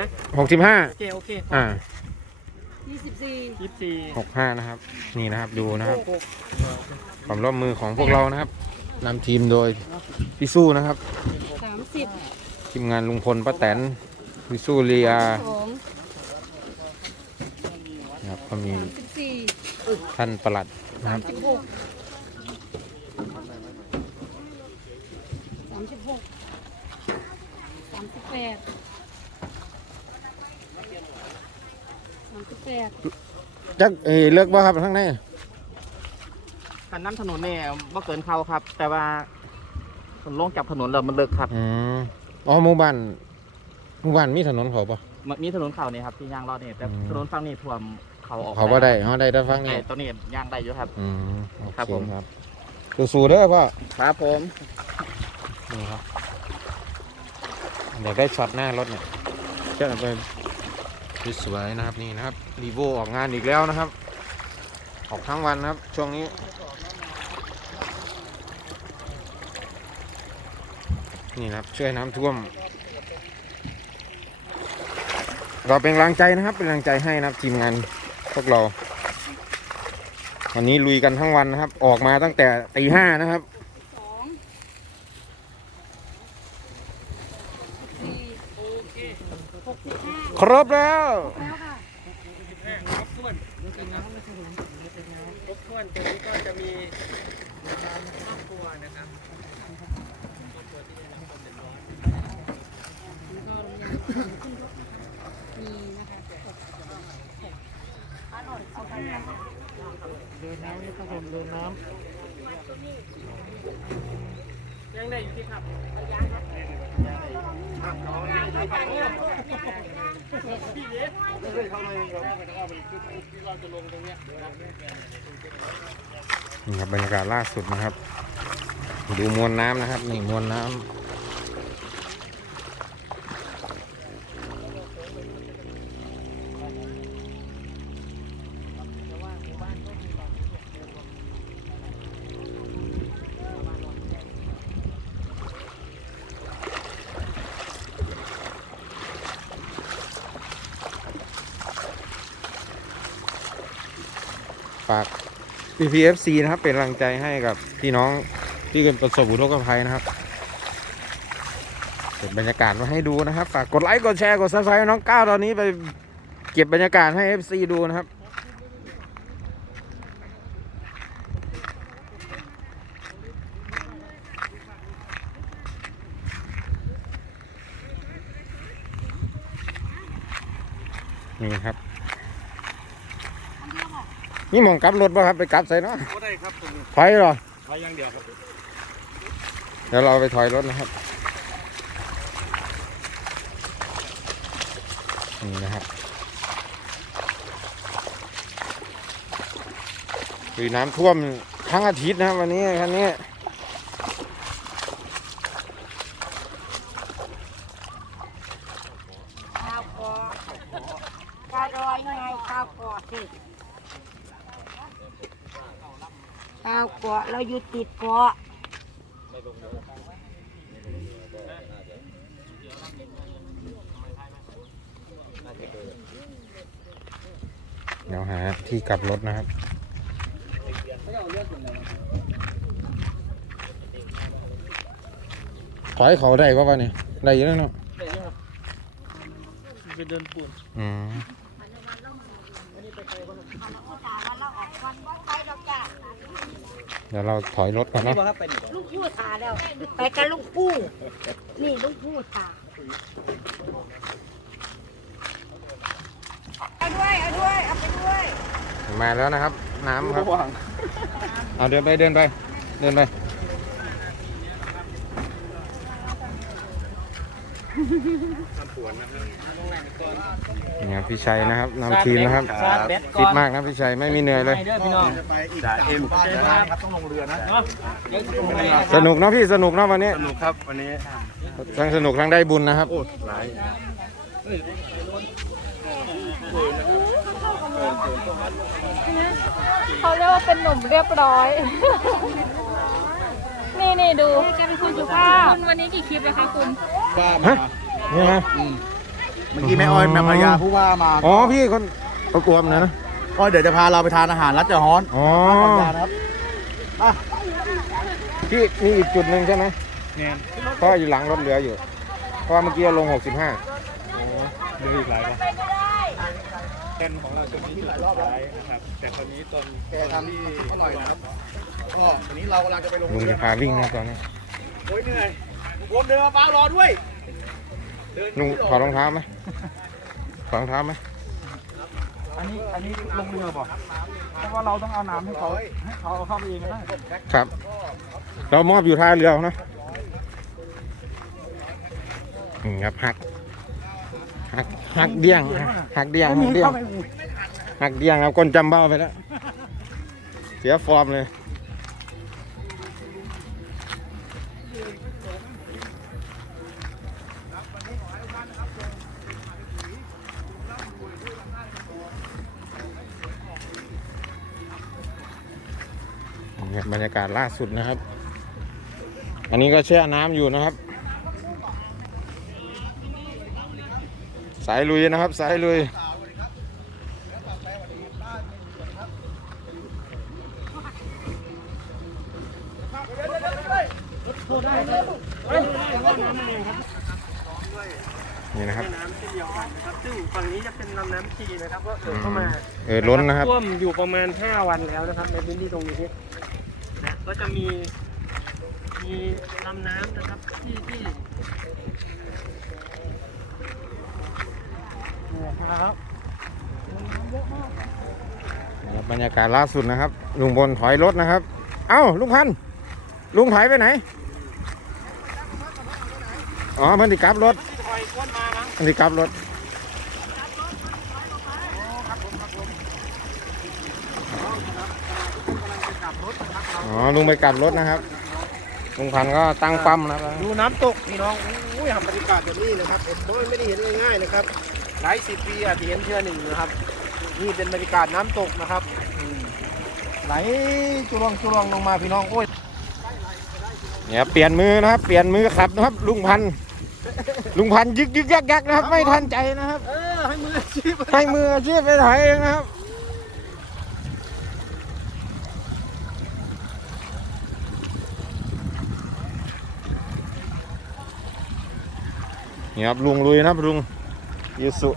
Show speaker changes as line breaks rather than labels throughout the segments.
นะ
หกสิบห้า
โอเคโอเค
อ่า
ยี่สิบสี่
ยี่สิบสี่
หกห้านะครับ นี่นะครับดูนะครับความร่วมมือของพวกเรานะครับนำทีมโดยพี่สู้นะครับ
สามสิบ
ทีมงานลุงพลป้าแตนพี่สู้เรีย
สอง
นะครับก็มี
สามสิบสี่
ท่านประหลัดนะครับ
สิบหกสามสิบหกสามสิบแปดสามสิบแปด
จักเอยเลิกบ่ครับทั้งใน
คันน้ำถนนเนี่ยว่าเกินเขาครับ แต่ว่าถนนลงจากถนนแล้วมันเลิกครับ
อืมอ๋อหมู่บ้านหมู่บ้านมีถนนเขาปะ
มันมีถนนเขาเนี่ยครับที่ย่างรอดเนี่ยแต่
อืม
ถนนฝั่งนี้ท่วมเขาออก
เขาก็ได้เขาได้แต่ฟังนี่
แต่ตัวนี้ย่างได้อยู่ครับ
อืมโอเค
ครับผม
ครับสู้ๆเด้อพ่อ
ครับผม
นี่ครับอยากได้ช็อตหน้ารถเนี่ยจะเอาไป สวยๆนะครับนี่นะครับรีโวออกงานอีกแล้วนะครับ ออกทั้งวันนะครับ ช่วงนี้ นี่นะครับช่วยน้ำท่วม เราเป็นกำลังใจนะครับ เป็นกำลังใจให้นะครับทีมงานพวกเรา วันนี้ลุยกันทั้งวันนะครับ ออกมาตั้งแต่ตีห้านะครับ
สองสี่โอเคหกสิบห้า
ครบแล้ว
แล้วค่ะ
ครบถ้วนครบถ้วนตรงนี้ก็จะมีครอบครัวนะครับ
แล้วก็โรงเรียนมีนะคะเอาไปนะ
เดินน้ำนี่ครับผมเดินน้
ยังได้อยู่ที่ครับ
นี่ครับบรรยากาศล่าสุดนะครับ ดูมวลน้ำนะครับ นี่มวลน้ำ ฝาก PPFC นะครับ เป็นกำลังใจให้กับพี่น้องที่เป็นประสบอุทกภัยนะครับเก็บบรรยากาศมาให้ดูนะครับ ฝากกดไลค์ กดแชร์ กดซับสไครต์น้องก้าวตอนนี้ไปเก็บบรรยากาศให้ FC ดูนะครับนี่ครับ นี่หมองกลับรถป่ะครับไปกลับใส่เนาะ
ก็ได้ครับผม
ถอยเหรอ
ไปอย่างเดียวครับ
เดี๋ยวเราไปถอยรถนะครับนี่นะครับคือน้ำท่วมทั้งอาทิตย์นะครับวันนี้คันนี้
ข้าวกอข้าวรอยไงข้าวกอสิข้าวเกาะเรา อยู่ติดเกาะ
เดี๋ยวหาที่กลับรถนะครับถอยเขาได้ป่ะวะเนี่ยได้เยอะแล้วเนาะ
ไปเดินปูน
อืม เดี๋ยวเราถอยรถก่อนเนาะ
ครับไปนี่
ลูกพูดตาแล้ว ไปกันลูกพูดนี่ลูกพูดตาเอาด้วยเอาด้วยเอาไปด้วย
มาแล้วนะครับ น้ำครับ
ว่าง
เอาเดินไปเดินไป เดินไป นี่ครับพี่ชัยนะครับนำทีมนะครับ
ชาร์จแบตก่
ฟิ
อ
ต
น
มากนะพี่ชัยไม่มีเหนื่อยเลย
ไปเด้อพี่น้อง
จ่าเอ็มครับต้องลงเรือนะ
เนาะเดี๋ยวจะลงไป
สนุกเนาะพี่สนุกเนาะวันนี้
สนุกครับวันนี้
ทั้งสนุกทั้งได้บุญนะครับ
โอ้หลาย
เขาเรียกว่าเป็นหนุ่มเรียบร้อย นี่นี่ดู
แกเป็นคนสุภาพ
คุณวันนี้กี่คลิปแล้วคะคุณ
บ้า
ฮะนี่ฮะ
เมื่อกี้แม่อ้อยแม่ภรรยาผู้ว่ามา
อ๋อพี่คนประกวมนะนะ
ก็เดี๋ยวจะพาเราไปทานอาหารรัดเจาฮ้อน
อ๋อ
ภรรยานะครับ
พี่มีอีกจุดหนึ่งใช่ไหม
เนี่ย
เพราะอยู่หลังรถเหลืออยู่ เพราะว่าเมื่อกี้เราลง 65
ดูอีกหลายป่ะเต้นของเราจะมีหลายรอบนะครับ แต่ตอนนี้ตอน
แกทำอร่อยนะครับก็วันนี้เรากำลังจะไปลง
ลุง
เรือ
จะพาวิ่งนะตอนนี้
โอ้ยเหนื่อย ผมเดินมาป้ารอด้วย
ลุงถอดรองเท้าไหมถอดรองเท้าไหม
อันนี้อันนี้ลงเรือป่ะเพราะว่าเราต้องเอาน้ำให้เขาให้เขาเอาเข้าไปเองก็ได้
ครับ เรามอบอยู่ท่าเรือนะนี่ครับหักหักหักเดี้ยงหักเดี้ยงหักเดี้ยงหักเดี้ยงครับคนจำเบ้าไปแล้ว เสียฟอร์มเลย นี่ครับบรรยากาศล่าสุดนะครับ อันนี้ก็แช่น้ำอยู่นะครับ สายลุยนะครับ สายลุยนี่นะครับ
น้ำเช่นเดียวกันนะครับ ซึ่งฝั่งนี้จะเป็นลำน้ำชีนะครับ ก็เอ่อเข้ามา
เออล้นนะครับ
ท่วมอยู่ประมาณ 5 วันแล้วนะครับ ในพื้นที่ตรงนี้นะ ก็จะมีมีลำน้ำนะครับที่ที่นี่นะครับ
ครับบรรยากาศล่าสุดนะครับ ลุงบนถอยรถนะครับ เอ้าลุงพันธุ์ลุงถอยไปไหน อ๋อมันติกลับรถ
คอยก้นมานะ
มันติกลับรถ อ๋อลุงไปกลับรถนะครับลุงพันธุ์ก็ตั้งปั๊มนะครับ
ดูน้ำตกพี่น้องอุ้ยทำบรรยากาศแบบนี้นะครับผมไม่ได้เห็นง่ายๆนะครับ หลายสิบปีอาจจะเห็นเทื่อหนึ่งนะครับ นี่เป็นบรรยากาศน้ำตกนะครับอืมไหลจุลงจุลงลงมาพี่น้องโอ้ย
เนี่ยเปลี่ยนมือนะครับ เปลี่ยนมือขับนะครับ ลุงพันธุ์ลุงพันธุ์ยึกยึกยักยักนะครับ ไม่ทันใจนะครับ
เออให้มืออาชีพ
ให้มืออาชีพไปถอยเองนะครับ นี่ครับลุงลุยนะครับลุงยูสุ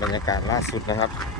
บรรยากาศล่าสุดนะครับ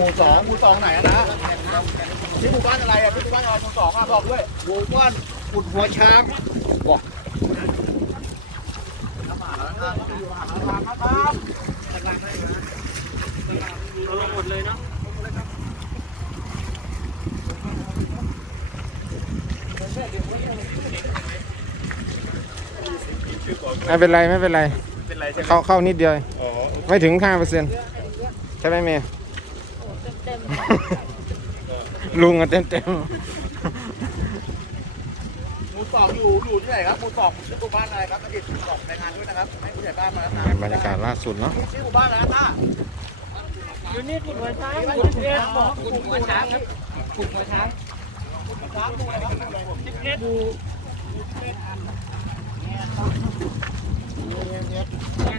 มู่สองหมู่สองไหนอะนะที่หมู่บ้านอะไรอะที่หมู่บ้านอะไรหมู่สองอะบอกด้วยหมู่บ้านอุดหัวช้างบอก
เราลงหมดเลยเนาะ
ไม่เป็นไรไม่เป็นไร
เป็นไรใช่ไหม
เข้าเข้านิดเดียว
อ๋อ
ไม่ถึงห้าเปอร์เซ็นต์ใช่ไหมเมย์
เต็ม
ลุงอะเต็มเต็ม
หมู่สองอยู่อยู่ที่ไหนครับหมู่สองชื่อหมู่บ้านอะไรครับอดีตหมู่สองรายงานด้วยนะครับให้ผู้ใหญ่บ้านมาแล้วนะ
บรรยากาศล่าสุดเนาะ
ชื่อหมู่บ้านอะไรนะต้า
อยู่นี่ขุดหัวช้างขุดเพชรบอกขุดหัวช้างครับขุดหัวช้าง
ช้างดูอะไรครับดูอะไรผม
สิบเอ็ดดู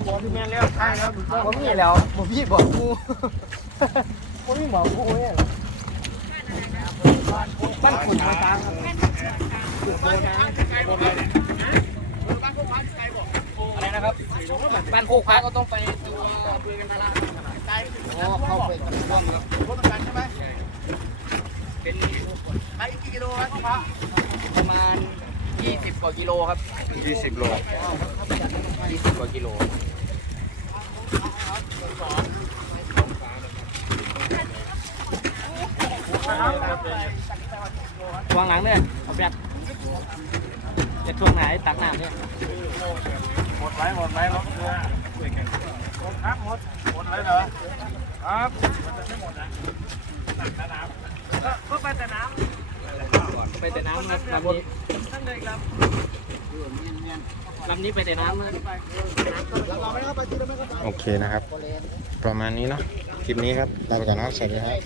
บอกพี่แม่แล้วใช่ครับผมพี่แล้วผมพี่บอกกู ผมพี่บอกกูเนี่ย
บ้านขุดหัวช้างครับ
อะไรนะครับ
บ้านโคกพักก็ต้องไปดูเพื่อนกันทะละ
อ๋อเข้าไปกันร่วมแล้วรถประกันใช่ไหมเป็นไปกี่กิโลครับพ่อพระ
ประมาณ 20 กว่ากิโลครับ
ยี่สิบโล
20 กว่ากิโล
วางหลังเนี่ยเอาแบบจะช่วงไหนตักน้ำเนี่ย
หมดไหมหมดไหมล็อกเรือหมดครับหมดหมดเลยเหรอครับมันจะไม่หมดนะตักน้ำก็ไปแต่น้ำ
ไปแต่น้ำครับลำนี้ลำนี้ไปแต่น้ำนะ
โอเคนะครับ ประมาณนี้เนาะคลิปนี้ครับลาไปก่อนนะครับสวัสดีครับ